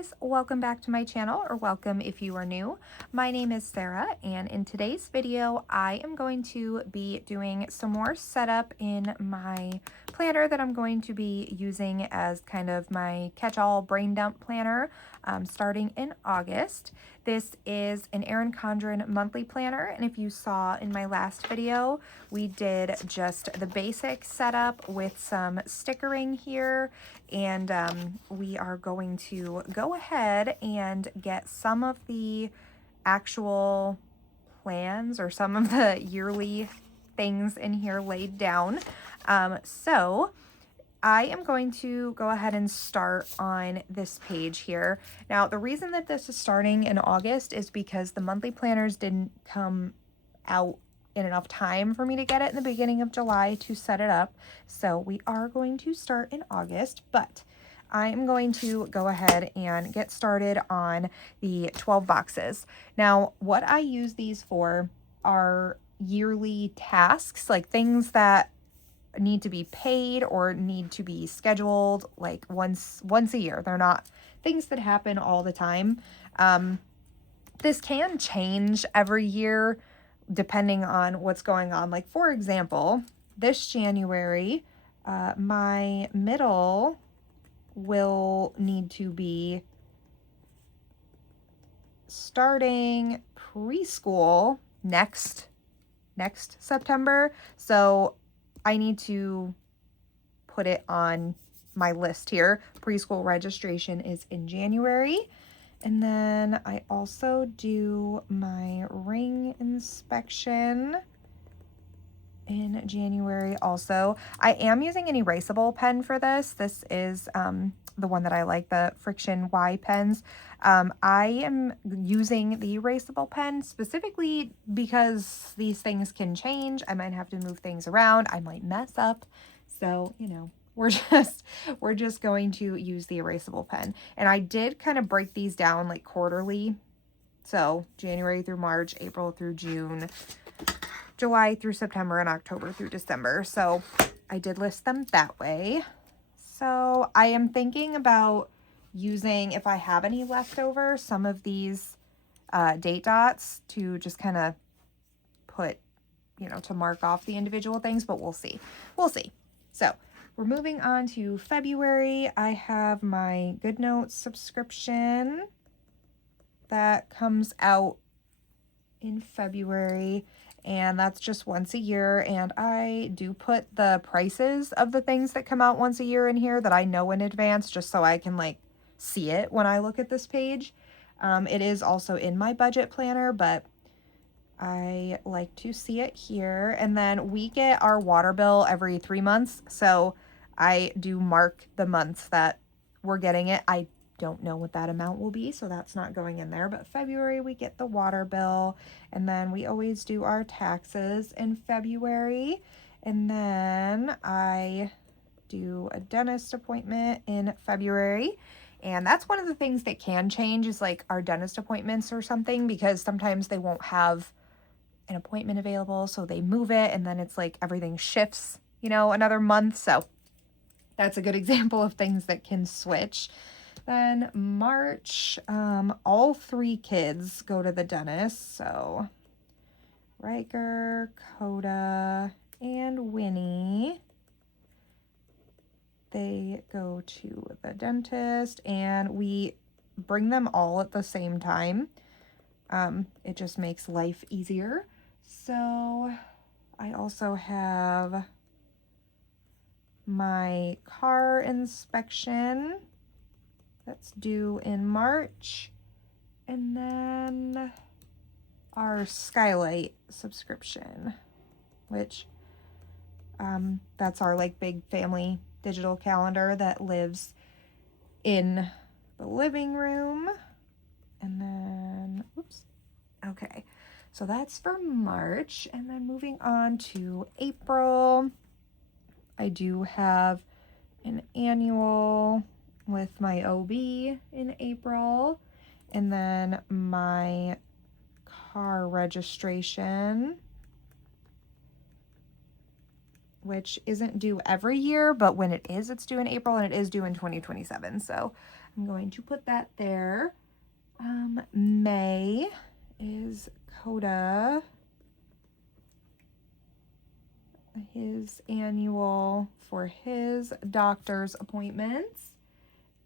guys, welcome back to my channel, or welcome if you are new. My name is Sarah, and in today's video I am going to be doing some more setup in my planner that I'm going to be using as kind of my catch-all brain dump planner starting in August. This is an Erin Condren monthly planner, and if you saw in my last video, we did just the basic setup with some stickering here, and we are going to go ahead and get some of the actual plans or some of the yearly things in here laid down. So I am going to go ahead and start on this page here. Now, the reason that this is starting in August is because the monthly planners didn't come out in enough time for me to get it in the beginning of July to set it up. So we are going to start in August, but I am going to go ahead and get started on the 12 boxes. Now, what I use these for are yearly tasks, like things that need to be paid or need to be scheduled like once a year. They're not things that happen all the time. This can change every year depending on what's going on. Like, for example, this January, my middle will need to be starting preschool next September. So I need to put it on my list here. Preschool registration is in January. And then I also do my ring inspection in January also. I am using an erasable pen for this. This is the one that I like, the Friction Y pens. I am using the erasable pen specifically because these things can change. I might have to move things around. I might mess up. So, you know, we're just going to use the erasable pen. And I did kind of break these down like quarterly. So January through March, April through June, July through September, and October through December. So I did list them that way. So I am thinking about using, if I have any left over, some of these date dots to just kind of put, you know, to mark off the individual things, but we'll see. We'll see. So we're moving on to February. I have my GoodNotes subscription that comes out in February, and that's just once a year. And I do put the prices of the things that come out once a year in here that I know in advance, just so I can like see it when I look at this page. It is also in my budget planner, but I like to see it here. And then we get our water bill every 3 months, so I do mark the months that we're getting it. I don't know what that amount will be, so that's not going in there. But February we get the water bill, and then we always do our taxes in February. And then I do a dentist appointment in February. And that's one of the things that can change, is like our dentist appointments or something, because sometimes they won't have an appointment available, so they move it, and then it's like everything shifts, you know, another month. So that's a good example of things that can switch. Then March, all 3 kids go to the dentist. So Riker, Coda, and Winnie, they go to the dentist, and we bring them all at the same time. It just makes life easier. So I also have my car inspection that's due in March, and then our Skylight subscription, which that's our like big family digital calendar that lives in the living room. And then, oops, okay, so that's for March. And then moving on to April, I do have an annual with my OB in April, and then my car registration which isn't due every year, but when it is, it's due in April, and it is due in 2027. So I'm going to put that there. May is Coda, his annual for his doctor's appointments,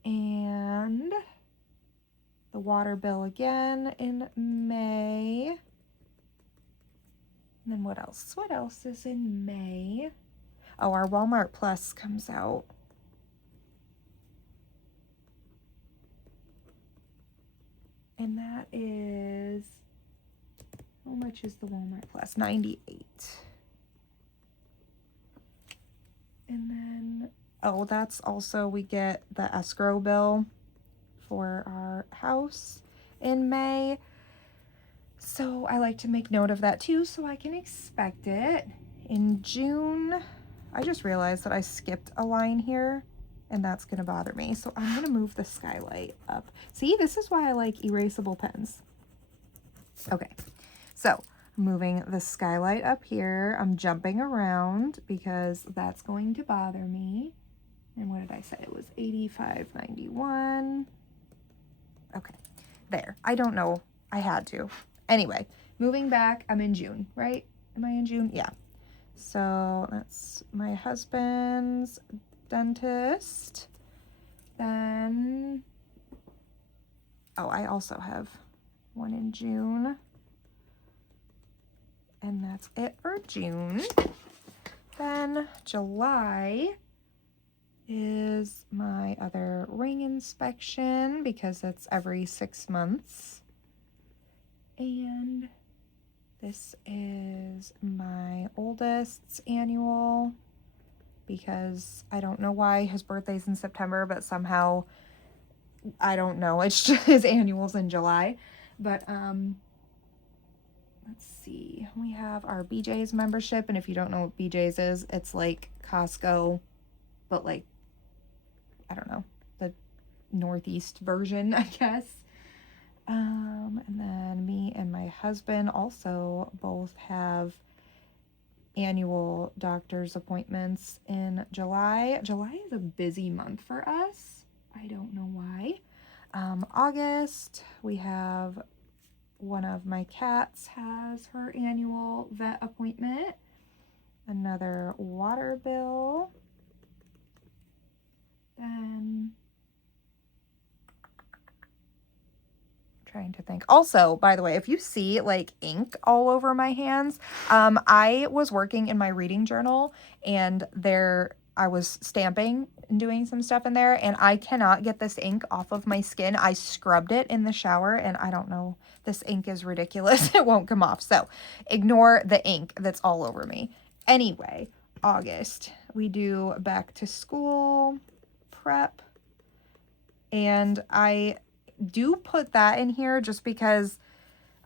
and the water bill again in May. And then what else? What else is in May? Oh, our Walmart Plus comes out. And that is, how much is the Walmart Plus? $98. And then, oh, that's also, we get the escrow bill for our house in May. So I like to make note of that too, so I can expect it. In June, I just realized that I skipped a line here, and that's gonna bother me. So I'm gonna move the skylight up. See, this is why I like erasable pens. Okay, so I'm moving the skylight up here. I'm jumping around because that's going to bother me. And what did I say? It was $85.91. Okay, there. I don't know. I had to. Anyway, moving back, I'm in June, right? Am I in June? Yeah. So that's my husband's dentist. Then, oh, I also have one in June. And that's it for June. Then July is my other ring inspection because it's every 6 months. And this is my oldest's annual because I don't know why his birthday's in September, but somehow, I don't know, it's just his annual's in July. But let's see, we have our BJ's membership, and if you don't know what BJ's is, it's like Costco, but like, I don't know, the Northeast version, I guess. And then me and my husband also both have annual doctor's appointments in July. July is a busy month for us. I don't know why. August, we have one of my cats has her annual vet appointment. Another water bill. Then trying to think. Also, by the way, if you see like ink all over my hands, I was working in my reading journal, and I was stamping and doing some stuff in there, and I cannot get this ink off of my skin. I scrubbed it in the shower, and I don't know, this ink is ridiculous. It won't come off. So ignore the ink that's all over me. Anyway, August, we do back to school prep, and I do put that in here just because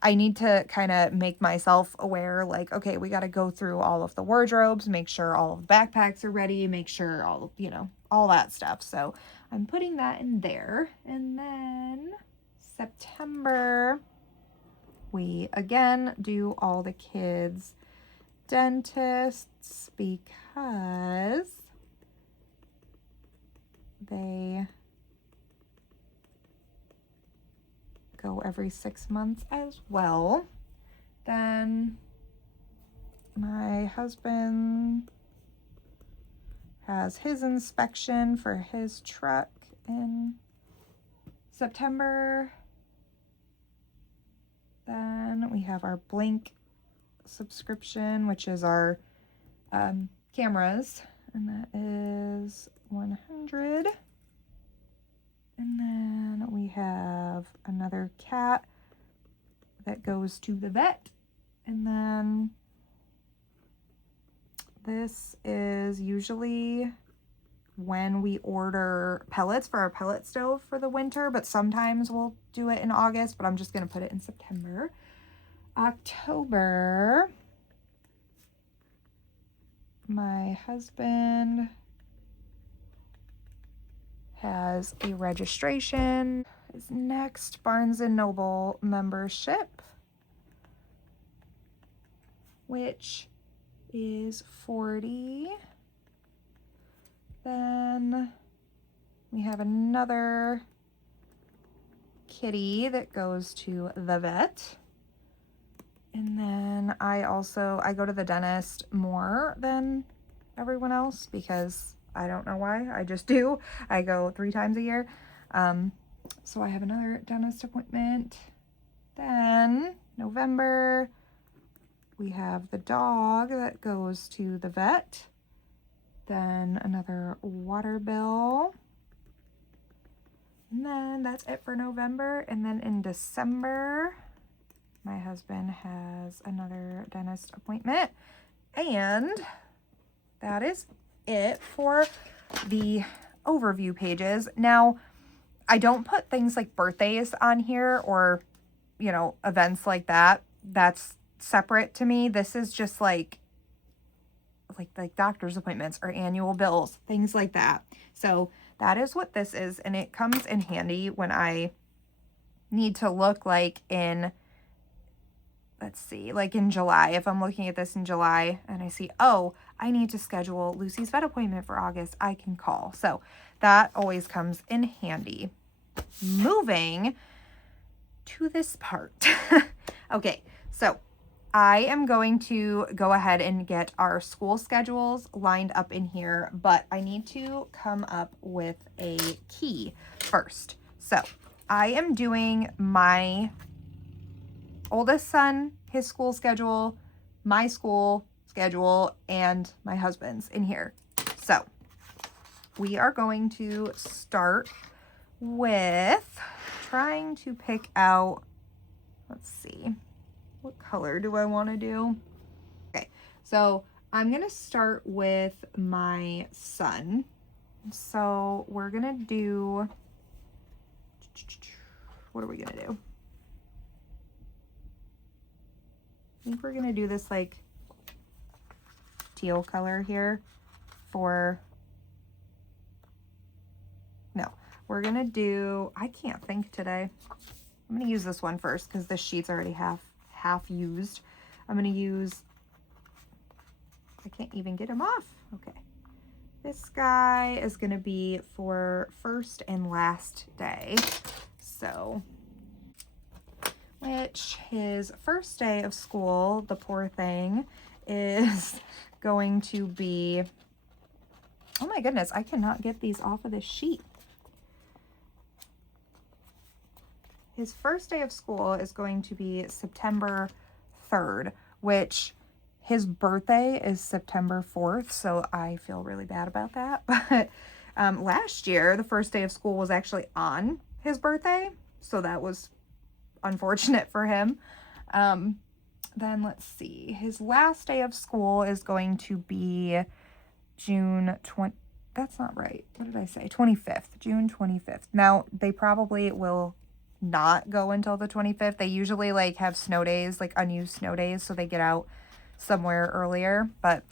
I need to kind of make myself aware, like, okay, we got to go through all of the wardrobes, make sure all of the backpacks are ready, make sure all, you know, all that stuff. So I'm putting that in there. And then September, we again do all the kids' dentists because they go every 6 months as well. Then my husband has his inspection for his truck in September. Then we have our Blink subscription, which is our cameras, and that is $100. And then we have another cat that goes to the vet. And then this is usually when we order pellets for our pellet stove for the winter, but sometimes we'll do it in August, but I'm just going to put it in September. October, my husband has a registration. His next Barnes & Noble membership, which is 40. Then we have another kitty that goes to the vet. And then I go to the dentist more than everyone else because I don't know why, I just do. I go 3 times a year. So I have another dentist appointment. Then November, we have the dog that goes to the vet. Then another water bill. And then that's it for November. And then in December, my husband has another dentist appointment. And that is it for the overview pages. Now, I don't put things like birthdays on here or, you know, events like that. That's separate to me. This is just like doctor's appointments or annual bills, things like that. So that is what this is. And it comes in handy when I need to look like in, let's see, like in July, if I'm looking at this in July and I see, oh, I need to schedule Lucy's vet appointment for August, I can call. So that always comes in handy. Moving to this part. Okay, so I am going to go ahead and get our school schedules lined up in here, but I need to come up with a key first. So I am doing my oldest son, his school schedule, my school schedule, and my husband's in here. So we are going to start with trying to pick out, let's see, what color do I want to do? Okay, so I'm going to start with my son. So we're going to do, what are we going to do? I think we're going to do this like teal color here for, no, we're going to do, I can't think today. I'm going to use this one first because this sheet's already half used. I'm going to use, I can't even get him off. Okay. This guy is going to be for first and last day. So, which his first day of school, the poor thing, is going to be, oh my goodness, I cannot get these off of this sheet. His first day of school is going to be September 3rd, which his birthday is September 4th, so I feel really bad about that. But last year, the first day of school was actually on his birthday, so that was unfortunate for him. Then let's see, his last day of school is going to be June 20, that's not right. What did I say? 25th, June 25th. Now, they probably will not go until the 25th. They usually like have snow days, like unused snow days, so they get out somewhere earlier. But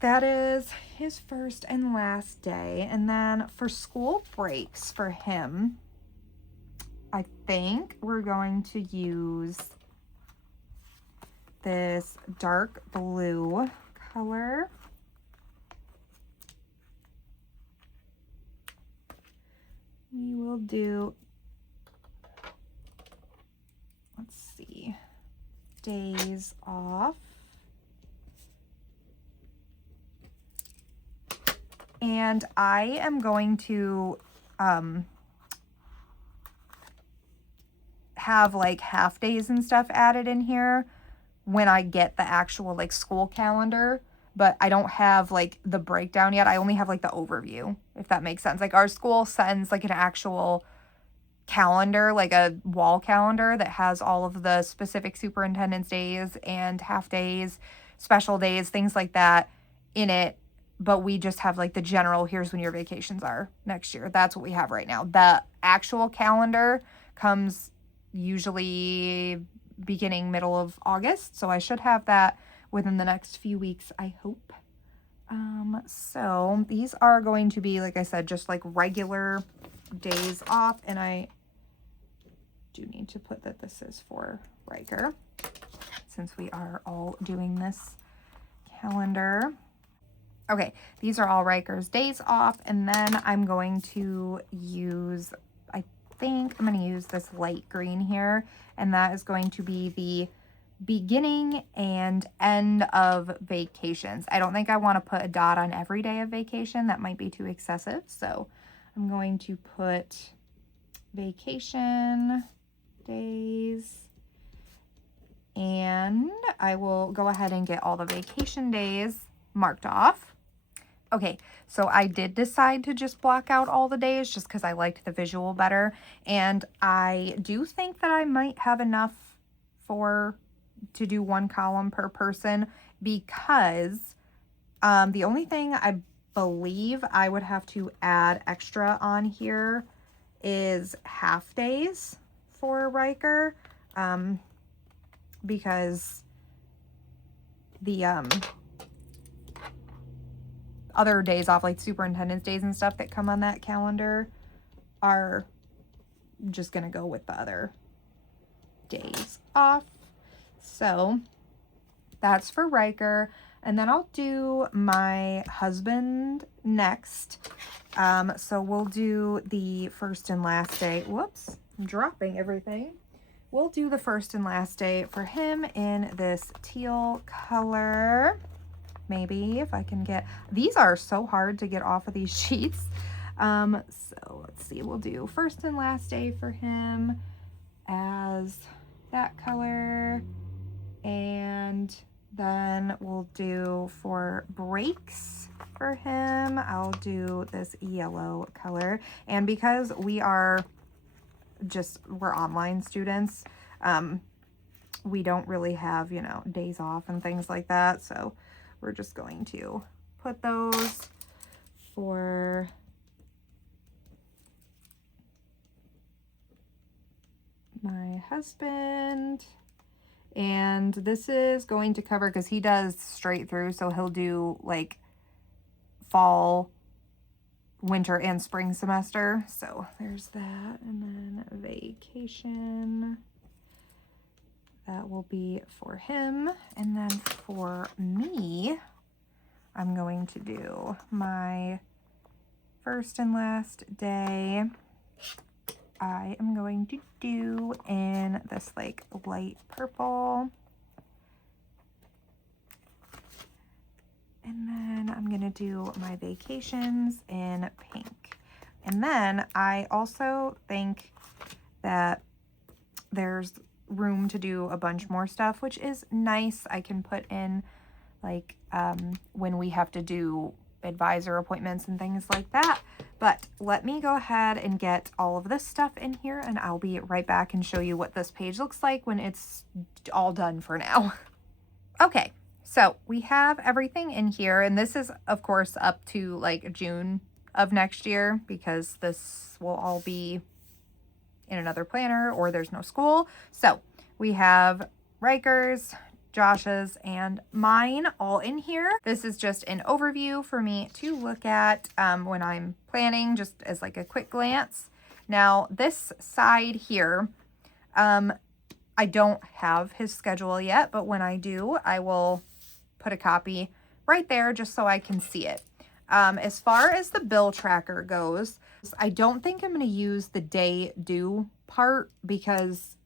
that is his first and last day. And then for school breaks for him, I think we're going to use this dark blue color. We will do, let's see, days off. And I am going to have like half days and stuff added in here when I get the actual like school calendar, but I don't have like the breakdown yet. I only have like the overview, if that makes sense. Like our school sends like an actual calendar, like a wall calendar that has all of the specific superintendent's days and half days, special days, things like that in it. But we just have like the general, here's when your vacations are next year. That's what we have right now. The actual calendar comes usually beginning middle of August. So I should have that within the next few weeks, I hope. So these are going to be, like I said, just like regular days off. And I do need to put that this is for Riker, since we are all doing this calendar. Okay, these are all Riker's days off, and then I'm going to use, I think I'm going to use this light green here, and that is going to be the beginning and end of vacations. I don't think I want to put a dot on every day of vacation. That might be too excessive, so I'm going to put vacation days, and I will go ahead and get all the vacation days marked off. Okay, so I did decide to just block out all the days just because I liked the visual better. And I do think that I might have enough to do one column per person, because the only thing I believe I would have to add extra on here is half days for Riker, because the other days off, like superintendent's days and stuff that come on that calendar, are just gonna go with the other days off. So that's for Riker. And then I'll do my husband next. So we'll do the first and last day. Whoops, I'm dropping everything. We'll do the first and last day for him in this teal color. Maybe if I can get, these are so hard to get off of these sheets. So let's see, we'll do first and last day for him as that color, and then we'll do for breaks for him, I'll do this yellow color. And because we're online students, we don't really have, days off and things like that, so we're just going to put those for my husband. And this is going to cover, because he does straight through, so he'll do like fall, winter, and spring semester. So there's that. And then vacation, that will be for him. And then for me, I'm going to do my first and last day. I am going to do in this like light purple. And then I'm going to do my vacations in pink. And then I also think that there's room to do a bunch more stuff, which is nice. I can put in like when we have to do advisor appointments and things like that. But let me go ahead and get all of this stuff in here, and I'll be right back and show you what this page looks like when it's all done for now. Okay, so we have everything in here, and this is of course up to like June of next year, because this will all be in another planner or there's no school. So we have Riker's, Josh's, and mine all in here. This is just an overview for me to look at when I'm planning, just as like a quick glance. Now this side here, I don't have his schedule yet, but when I do, I will put a copy right there just so I can see it. As far as the bill tracker goes, I don't think I'm going to use the day due part, because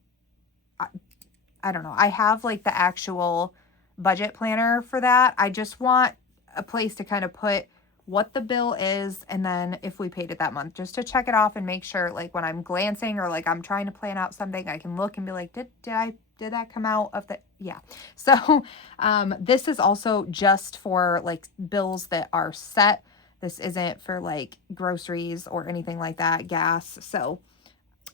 I don't know. I have like the actual budget planner for that. I just want a place to kind of put what the bill is, and then if we paid it that month, just to check it off and make sure, like when I'm glancing or like I'm trying to plan out something, I can look and be like, did that come out of the, yeah. So this is also just for like bills that are set. This isn't for like groceries or anything like that, gas. So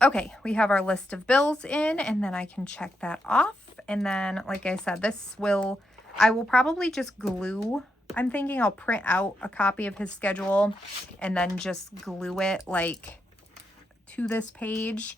okay, we have our list of bills in, and then I can check that off. And then, like I said, I will probably just glue. I'm thinking I'll print out a copy of his schedule and then just glue it like to this page.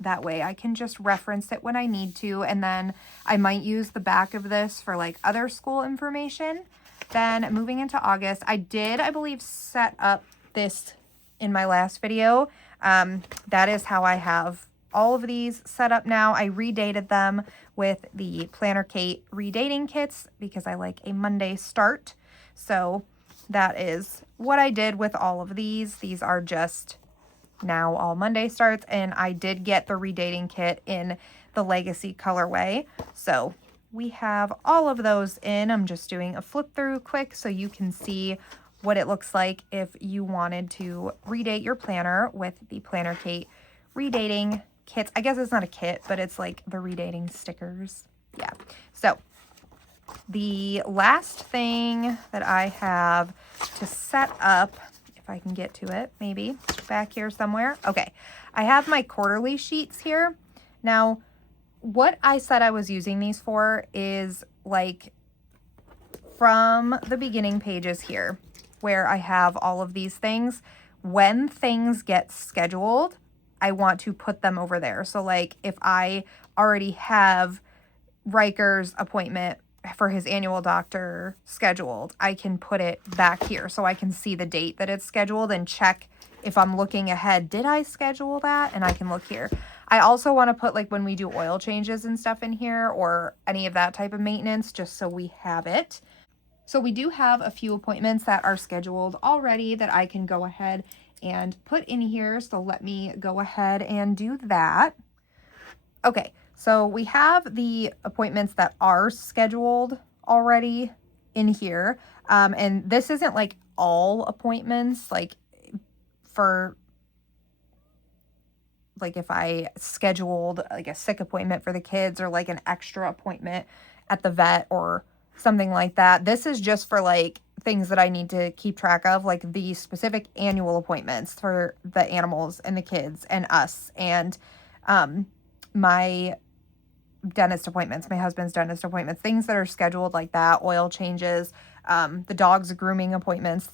That way I can just reference it when I need to. And then I might use the back of this for like other school information. Then moving into August, I believe, set up this in my last video. That is how I have all of these set up now. I redated them with the Planner Kate redating kits because I like a Monday start. So that is what I did with all of these. These are just now all Monday starts, and I did get the redating kit in the Legacy colorway. So we have all of those in. I'm just doing a flip through quick so you can see what it looks like if you wanted to redate your planner with the Planner Kate redating kits. I guess it's not a kit, but it's like the redating stickers. Yeah. So the last thing that I have to set up, if I can get to it, maybe back here somewhere. Okay. I have my quarterly sheets here. Now, what I said I was using these for is like from the beginning pages here where I have all of these things. When things get scheduled, I want to put them over there. So like if I already have Riker's appointment for his annual doctor scheduled, I can put it back here so I can see the date that it's scheduled and check if I'm looking ahead. Did I schedule that? And I can look here. I also want to put like when we do oil changes and stuff in here or any of that type of maintenance, just so we have it. So we do have a few appointments that are scheduled already that I can go ahead and put in here. So let me go ahead and do that. Okay, so we have the appointments that are scheduled already in here. And this isn't like all appointments, like for like if I scheduled like a sick appointment for the kids or like an extra appointment at the vet or something like that. This is just for like things that I need to keep track of, like the specific annual appointments for the animals and the kids and us and my dentist appointments, my husband's dentist appointments, things that are scheduled like that, oil changes, the dog's grooming appointments,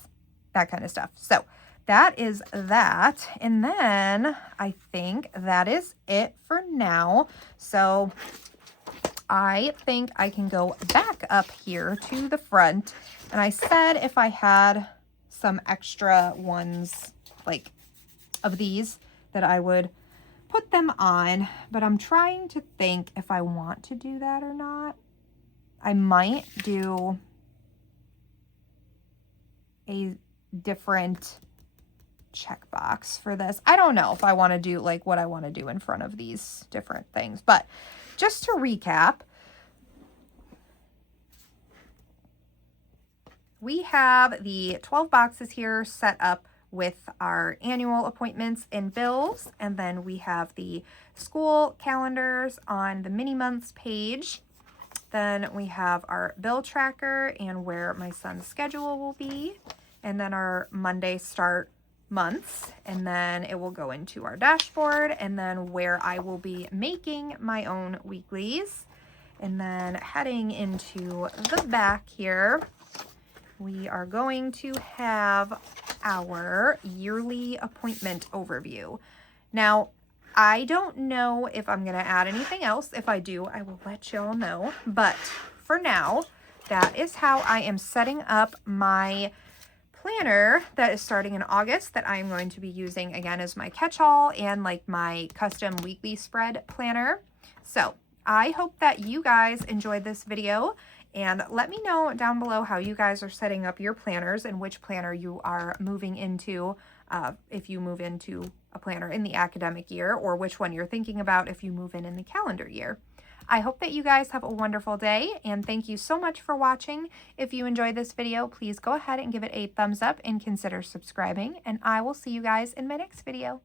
that kind of stuff. So that is that. And then I think that is it for now. So I think I can go back up here to the front. And I said if I had some extra ones like of these that I would put them on, but I'm trying to think if I want to do that or not. I might do a different checkbox for this. I don't know if I want to do like what I want to do in front of these different things, but just to recap, we have the 12 boxes here set up with our annual appointments and bills, and then we have the school calendars on the mini months page. Then we have our bill tracker and where my son's schedule will be, and then our Monday start months, and then it will go into our dashboard, and then where I will be making my own weeklies. And then heading into the back here, we are going to have our yearly appointment overview. Now, I don't know if I'm going to add anything else. If I do, I will let y'all know. But for now, that is how I am setting up my planner that is starting in August that I'm going to be using again as my catch-all and like my custom weekly spread planner. So I hope that you guys enjoyed this video, and let me know down below how you guys are setting up your planners and which planner you are moving into, if you move into a planner in the academic year, or which one you're thinking about if you move in the calendar year. I hope that you guys have a wonderful day, and thank you so much for watching. If you enjoyed this video, please go ahead and give it a thumbs up and consider subscribing, and I will see you guys in my next video.